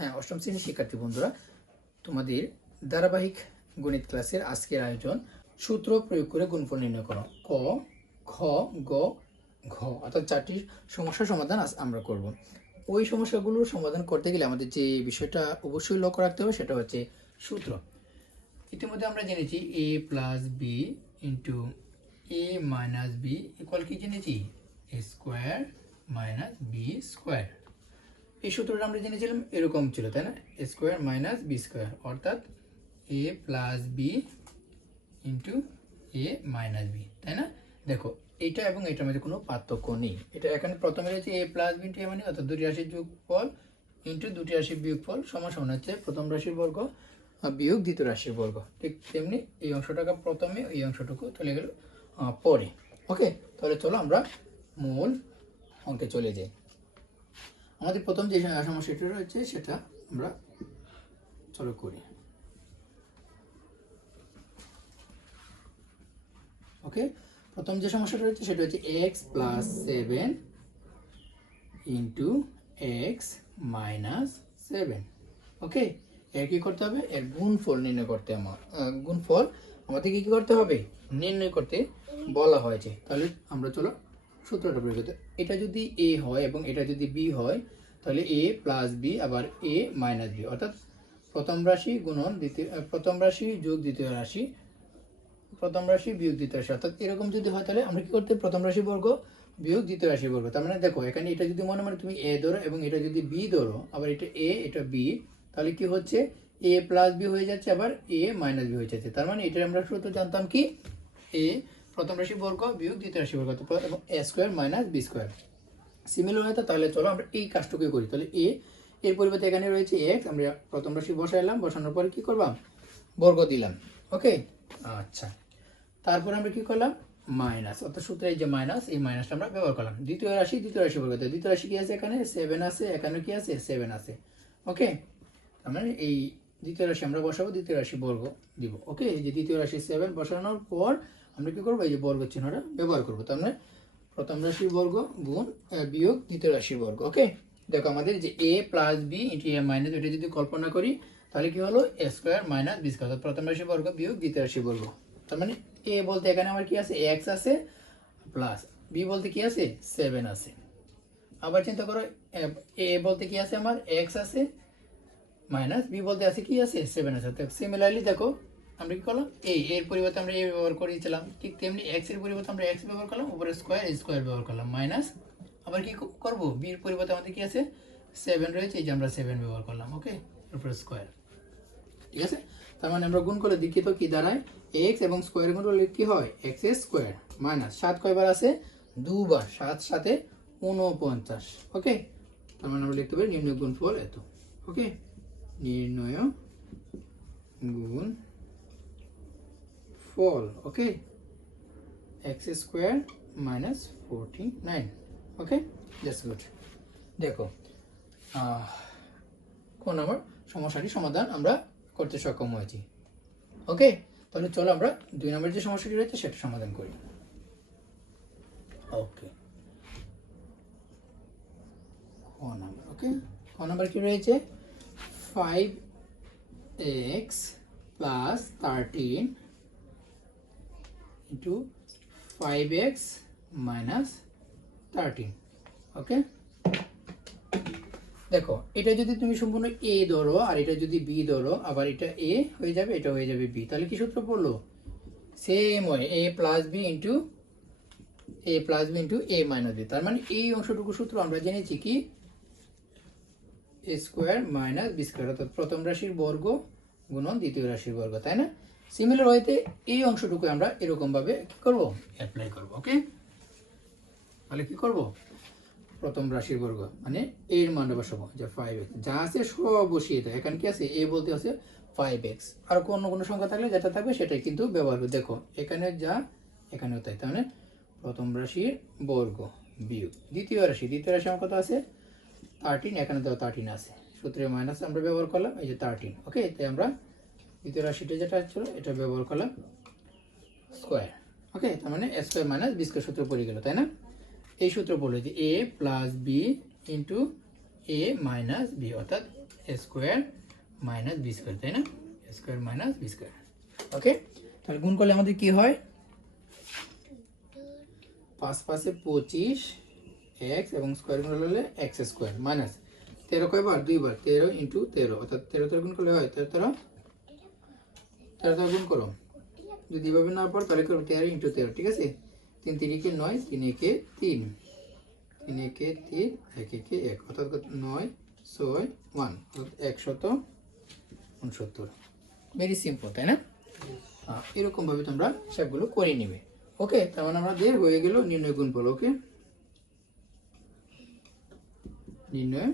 হ্যাঁ, অষ্টম শ্রেণীর শিক্ষার্থী বন্ধুরা, তোমাদের ধারাবাহিক গণিত ক্লাসের আজকের আয়োজন সূত্র প্রয়োগ করে গুণফল নির্ণয় করো। ক, খ, গ, ঘ অর্থাৎ 4টি সমস্যার সমাধান আজ আমরা করব। ওই সমস্যাগুলোর সমাধান করতে গেলে আমাদের যে বিষয়টা অবশ্যই লক্ষ্য রাখতে হবে সেটা হচ্ছে সূত্র। ইতিমধ্যে আমরা জেনেছি a plus B into A minus B equal কি জেনেছি A square minus B square. এই সূত্রটা আমরা জেনেছিলাম এরকম ছিল, তাই না? A square minus B square অর্থাৎ A plus B into A minus B, তাই না? দেখো, এইটা এবং এটার মধ্যে কোনো পার্থক্য নেই। এটা এখানে প্রথমে রয়েছে এ প্লাস বি ইন্টু এ মানে অর্থাৎ দুটি রাশির যোগফল ইন্টু দুটি রাশির বিয়োগফল সমান সমান হচ্ছে প্রথম রাশির বর্গ বিয়োগ দ্বিতীয় রাশির বর্গ। ঠিক তেমনি এই অংশটাকে প্রথমে, এই অংশটুকু চলে গেল পরে। ওকে, তাহলে চলো আমরা মূল অঙ্কে চলে যাই। আমাদের প্রথম যে সমস্যাটা রয়েছে সেটা আমরা চলো করি। ওকে, প্রথম যে সমস্যাটা রয়েছে সেটা হচ্ছে x plus 7 into x minus 7। ওকে, এর কি করতে হবে? এর গুণফল নির্ণয় করতে গুণফল আমাদের কি করতে হবে? নির্ণয় করতে বলা হয়েছে। তাহলে আমরা চলো সূত্রটা প্রয়োগ করতে। এটা যদি এ হয় এবং এটা যদি বি হয় তাহলে এ প্লাস বি আবার এ মাইনাস বি অর্থাৎ প্রথম রাশি গুণন প্রথম রাশি যোগ দ্বিতীয় রাশি, প্রথম রাশি বিয়োগ দ্বিতীয় রাশি অর্থাৎ এরকম যদি হয় তাহলে আমরা কি করতে? প্রথম রাশি বর্গ বিয়োগ দ্বিতীয় রাশি বর্গ। তার মানে দেখো, এখানে এটা যদি মনে মনে তুমি এ ধরো এবং এটা যদি বি ধরো, আবার এটা এ এটা বি, তাহলে কি হচ্ছে? এ প্লাস বি হয়ে যাচ্ছে আবার এ মাইনাস বি হয়ে যাচ্ছে। তার মানে এটা আমরা সূত্র জানতাম কি? এ প্রথম রাশি বর্গ বিয়োগ দ্বিতীয় রাশি বর্গ এবং A square minus B square. Similar হয়তো, তাহলে চলো আমরা এই কাজটুকু করি। তাহলে এর পরিবর্তে এখানে রয়েছে এক্স, আমরা প্রথম রাশি বসাইলাম, বসানোর পরে কি করলাম? বর্গ দিলাম। ওকে, আচ্ছা, তারপর আমরা কি করলাম? মাইনাস অর্থাৎ সূত্রে এই যে মাইনাস, এই মাইনাসটা আমরা ব্যবহার করলাম। দ্বিতীয় রাশি বর্গ, দ্বিতীয় রাশি কি আছে? এখানে 7 আছে, এখানে কি আছে? 7 আছে। ওকে, তার মানে এই দ্বিতীয় রাশি আমরা বসাবো, দ্বিতীয় রাশি বর্গ দিব। ওকে, এই যে দ্বিতীয় রাশি 7 বসানোর পর আমরা কি করবো? এই যে বর্গ চিহ্নটা ব্যবহার করবো। তার মানে প্রথম রাশির বর্গ গুণ বিয়োগ দ্বিতীয় রাশির বর্গ। ওকে, দেখো আমাদের যে এ plus B into A minus, এটা যদি কল্পনা করি তাহলে কি হলো? এ স্কোয়ার মাইনাস বি স্কোয়ার অর্থাৎ প্রথম রাশির বর্গ বিয়োগ দ্বিতীয় রাশির বর্গ। তার মানে এ বলতে এখানে আমার কি আছে? এক্স আছে, প্লাস বি বলতে কি আছে? 7 আছে। আবার চিন্তা করো, এ বলতে কি আছে? আমার এক্স আছে, মাইনাস বি বলতে আছে কি আছে? 7 আছে। সিমিলারলি দেখো আমরা কি করলাম? এর পরিবর্তে আমরা এ ব্যবহার করেছিলাম, ঠিক তেমনি এক্স এর পরিবর্তে আমরা এক্স ব্যবহার করলাম, উপরে স্কোয়ার ব্যবহার করলাম, মাইনাস আবার কি করব? বির পরিবর্তে আমাদের কি আছে? 7 রয়েছে, এই যে আমরা 7 ব্যবহার করলাম। ওকে, উপরে স্কোয়ার। ঠিক আছে, তার মানে আমরা গুণ করে লিখি তো কি দাঁড়ায়? এক্স এবং স্কোয়ার গুণ করলে কি হয়? এক্স স্কোয়ার মাইনাস 7 কয়বার আছে? 2 বার, 7 সাথে 49। ওকে, তার মানে আমরা লিখতে পারি নির্ণয় গুণফল এত। ওকে, নির্ণয় গুণ ফল। Okay, X square minus 49। Okay, that's good. দেখো, কোন নম্বর সমস্যাটি সমাধান আমরা করতে সক্ষম হয়েছি। ওকে, তাহলে চলো আমরা 2 নম্বর যে সমস্যাটি রয়েছে সেটা সমাধান করি। ওকে, ক নম্বর। ওকে, ক নম্বর কি রয়েছে? 5x plus 13 into 5x minus 13। ওকে, দেখো, এটা যদি তুমি সম্পূর্ণ এ ধরো আর এটা যদি বি ধরো, আবার এটা এ হয়ে যাবে, এটা হয়ে যাবে বি, তাহলে কি সূত্র পড়লো? সেম হয়, এ plus B into A minus B. তার মানে এই অংশটুকু সূত্র আমরা জেনেছি কি? এ স্কোয়ার মাইনাস বি স্কোয়ার অর্থাৎ প্রথম রাশির বর্গ গুণন দ্বিতীয় রাশির বর্গ, তাই না? সিমিলার হইতে এই অংশটুকু আমরা এরকম ভাবে কি করব? অ্যাপ্লাই করব। ওকে, তাহলে কি করব? প্রথম রাশির বর্গ মানে এর মানটা বসাবো, যে 5x যা আছে সব বসিয়ে দেয়। এখানে কি আছে? এ বলতে আছে 5x, আর কোনো সংখ্যা থাকলে যেটা থাকবে সেটাই কিন্তু ব্যবহার করবে। দেখো, এখানে যা এখানেও তাই। তাহলে প্রথম রাশির বর্গ বিয়োগ দ্বিতীয় রাশি আমার কত আছে? 13, এখানে তো 13 আছে, সূত্রে মাইনাস আমরা ব্যবহার করলাম, এই যে 13। ওকে, তাই আমরা দ্বিতীয় রাশিটা যেটা ছিল এটা ব্যবহার করলাম স্কোয়ার। ওকে, তার মানে এ স্কোয়ার মাইনাস বি স্কোয়ার সূত্র পড়ে গেল, তাই না? এই সূত্র বলে যে এ plus B into A minus B অর্থাৎ A square minus B square, তাই না? A square minus B square. ওকে, তাহলে গুণ করলে আমাদের কি হয়? 5 5 25 এক্স এবং স্কোয়ার গুণ হলে এক্স স্কোয়ার মাইনাস 13 কয়বার? 2 বার, 13 ইন্টু 13, অর্থাৎ 13 গুণ করলে হয় 13 13 গুণ করো। যদি এভাবে না পারো তাহলে করো 13 ইন্টু 13, ঠিক আছে? 3 3 কে 9, 3 একে 3, 3 একে 3, 1 একে 1, অর্থাৎ 9 6 1, অর্থাৎ 169। ভেরি সিম্পল, তাই না? এরকম ভাবে তোমরা সবগুলো করে নিবে। ওকে, তার মানে আমাদের হয়ে গেল নির্ণয় গুণফল। ওকে, নির্ণয়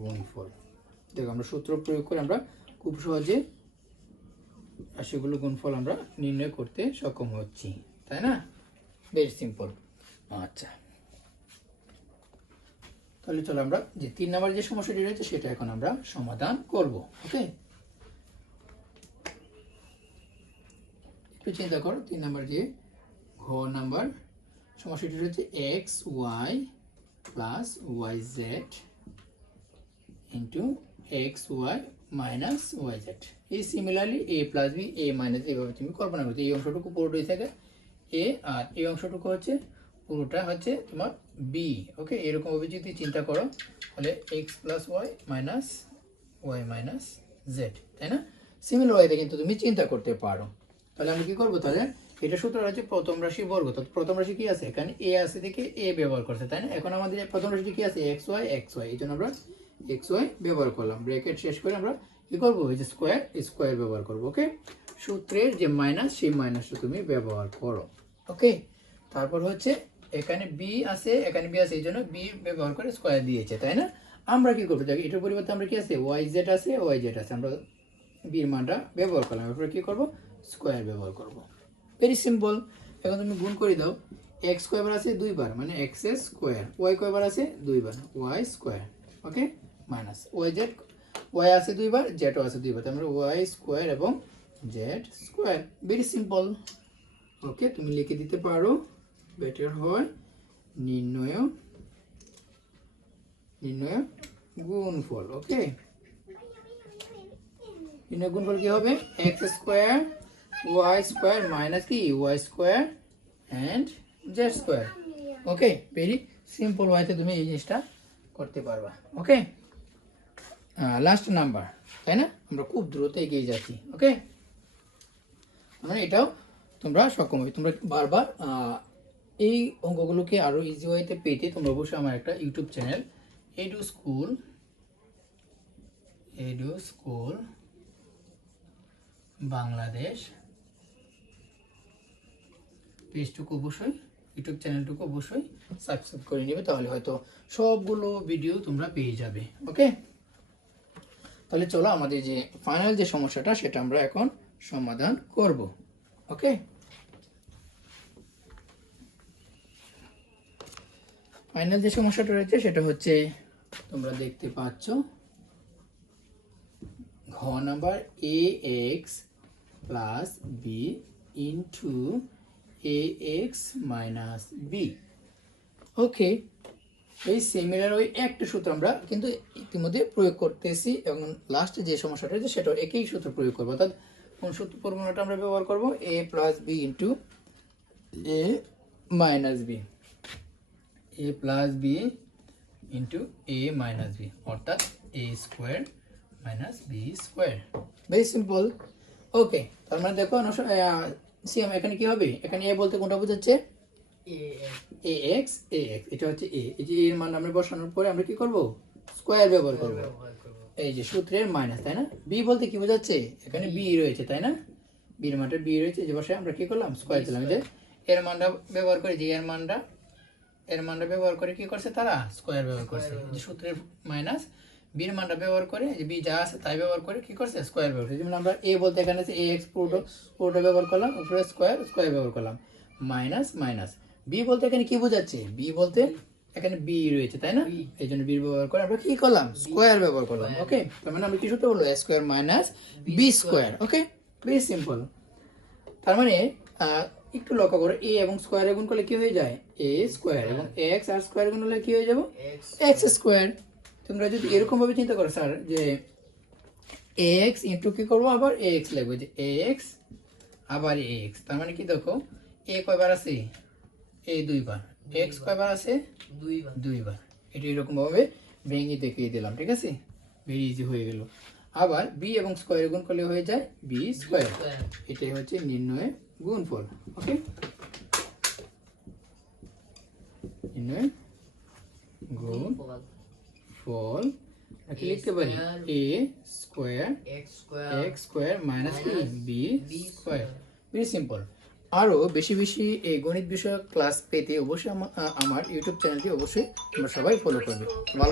গুণফল। দেখো আমরা সূত্র প্রয়োগ করে আমরা খুব সহজে রাশিগুলো গুণফল আমরা নির্ণয় করতে সক্ষম হচ্ছি, তাই না? Very simple. আচ্ছা, তাহলে চলো আমরা যে 3 নাম্বার যে সমস্যাটি রয়েছে সেটা এখন আমরা সমাধান করব। ওকে, একটু চিন্তা করো। 3 নাম্বার যে ঘ নাম্বার সমস্যাটি রয়েছে X Y plus Y Z into X Y minus Y Z. এই similarly A plus B A minus, এইভাবে তুমি কল্পনা করছো। এই অংশটুকু পুরোটাই থাকে এ, আর এই অংশটুকু হচ্ছে পুরোটা হচ্ছে তোমার বি। ওকে, এরকমভাবে যদি চিন্তা করো তাহলে X plus Y minus Y minus Z, তাই না? সিমিলার ওয়াইতে কিন্তু তুমি চিন্তা করতে পারো। তাহলে আমরা কি করবো? তাহলে এটা সূত্র হচ্ছে প্রথম রাশি বর্গ। তো প্রথম রাশি কি আছে? এখানে এ আছে দেখে এ ব্যবহার করছে, তাই না? এখন আমাদের প্রথম রাশিটি কি আছে? এক্স ওয়াই, এই জন্য আমরা এক্স ওয়াই ব্যবহার করলাম। ব্র্যাকেট শেষ করে আমরা কি করবো? এই যে স্কোয়ার ব্যবহার করবো। ওকে, সূত্রের যে মাইনাস সেই মাইনাসটা তুমি ব্যবহার করো। ওকে, তারপর হচ্ছে এখানে বি আছে, এখানে বি আছে, এই জন্য বি ব্যবহার করে স্কোয়ার দিয়েছে, তাই না? আমরা কি করবো? দেখো এটার পরিবর্তে আমরা কি আছে? ওয়াই জেড আছে, আমরা বির মানটা ব্যবহার করলাম। এরপরে কি করবো? স্কোয়ার ব্যবহার করবো। Very simple. এখন তুমি গুণ করে দাও। এক্স কয়বার আছে? 2 বার, মানে এক্স স্কোয়ার। ওয়াই কয়বার আছে? 2 বার, Y square. Okay, minus Y Z, Y আছে 2 বার, জেডও আছে 2 বার, তার মানে ওয়াই স্কোয়ার এবং Z square. Very simple. Okay, তুমি লিখে দিতে পারো, বেটার হয় নির্ণয় গুণফল। ওকে, নির্ণয় গুণফল কি হবে? X square Y square minus কি Y square and Z square. Okay, very simple ওয়াইতে তুমি এই জিনিসটা করতে পারবা। ওকে, লাস্ট নাম্বার, তাই না? আমরা খুব দ্রুত এগিয়ে যাচ্ছি। ওকে, মানে এটাও তোমরা সক্ষম হবে। তোমরা বারবার এই অঙ্কগুলোকে আরও ইজি ওয়েতে পেতে তোমরা অবশ্যই আমার একটা YouTube channel Edu School Bangladesh পেজটুকু অবশ্যই, ইউটিউব চ্যানেলটুকু অবশ্যই সাবস্ক্রাইব করে নেবে, তাহলে হয়তো সবগুলো ভিডিও তোমরা পেয়ে যাবে। ওকে, তাহলে চলো আমাদের যে ফাইনাল যে সমস্যাটা সেটা আমরা এখন সমাধান করব। ওকে, ফাইনাল যে সমস্যাটা রয়েছে সেটা হচ্ছে তোমরা দেখতে পাচ্ছ ঘ number A X plus B into A X minus B. Okay, এই সিমিলার ওই একটা সূত্র আমরা কিন্তু ইতিমধ্যে প্রয়োগ করতেছি, এবং লাস্টে যে সমস্যাটা রয়েছে সেটা একই সূত্র প্রয়োগ করবো। অর্থাৎ কোন সূত্র ফর্মুলাটা আমরা ব্যবহার করবো? A plus B into A minus B, A plus B into A minus B, অর্থাৎ A square minus B square. Very simple. Okay, তার মানে দেখো সিএম এখানে কি হবে? এখানে এ বলতে কোনটা বোঝাচ্ছে? এ এক্স, এটা হচ্ছে এ। এই যে এর মান আমরা বসানোর পরে আমরা কি করব? স্কোয়ার ব্যবহার করব। এই যে সূত্রের মাইনাস, তাই না? বি বলতে কি বোঝাচ্ছে? এখানে বি রয়েছে, তাই না? বির মানটা বি রয়েছে, যে বসে আমরা কি করলাম? স্কোয়ার দিলাম। যে এর মানটা ব্যবহার করে, যে এর মানটা ব্যবহার করে কি করছে তারা? স্কোয়ার ব্যবহার করছে। যে সূত্রের মাইনাস বির মানটা ব্যবহার করে, যে বি যা আছে তাই ব্যবহার করে কি করছে? স্কোয়ার ব্যবহার করছে। যেমন আমরা এ বলতে এখানে আছে এ এক্স পুরোটা ব্যবহার করলাম, উপরে স্কোয়ার ব্যবহার করলাম, মাইনাস বি বলতে এখানে কি বোঝাচ্ছে? বি বলতে এখানে বি রয়েছে, তাই না? এই জন্য বি ব্যবহার করে আমরা কি করলাম? স্কোয়ার ব্যবহার করলাম। ওকে, তার মানে আমরা কি সূত্র বলবো? এ square minus B square. Okay, very simple. তার মানে একটু লক্ষ্য করো, এ এবং স্কোয়ারে গুণ করলে কি হয়ে যায়? এ স্কোয়ার, এবং এক্স আর স্কোয়ার গুণ হলে কি হয়ে যাবে? X square. তোমরা যদি এরকম ভাবে চিন্তা করো স্যার যে ax ইন্টু কি করবো আবার ax লিখবো যে ax আবার ax, তার মানে কি দেখো a কয়বার আছে, a দুইবার, x কয়বার আছে দুইবার। এটা এরকম ভাবে ভেঙে দেখিয়ে দিলাম, ঠিক আছে, ভেরি ইজি হয়ে গেল। আবার b এবং স্কয়ার গুণ করলে হয়ে যায় b স্কয়ার। এটাই হচ্ছে নির্ণয়ের গুণফল। ওকে, নির্ণয় গুণফল কি লিখতে পারি, a square x square minus কি b স্কয়ার। Very simple. আরও বেশি বেশি এই গণিত বিষয়ক ক্লাস পেতে অবশ্যই আমার ইউটিউব চ্যানেলটি অবশ্যই তোমরা সবাই ফলো করবে। ভালো